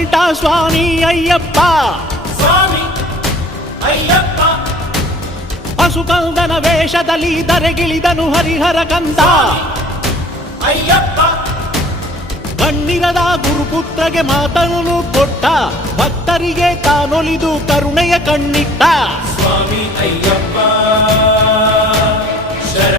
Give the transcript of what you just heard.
ಮಣಿಕಂಠ ಸ್ವಾಮಿ ಅಯ್ಯಪ್ಪ ಸ್ವಾಮಿ ಅಯ್ಯಪ್ಪ ಹಸುಕಂದನ ವೇಷದಲ್ಲಿ ಧರೆಗಿಳಿದನು ಹರಿಹರ ಕಂದ ಅಯ್ಯಪ್ಪ ಕಣ್ಣಿರದ ಗುರುಪುತ್ರಗೆ ಮಾತನ್ನು ಕೊಟ್ಟ ಭಕ್ತರಿಗೆ ತಾನೊಲಿದು ಕರುಣೆಯ ಕಣ್ಣಿಟ್ಟ ಸ್ವಾಮಿ ಅಯ್ಯಪ್ಪ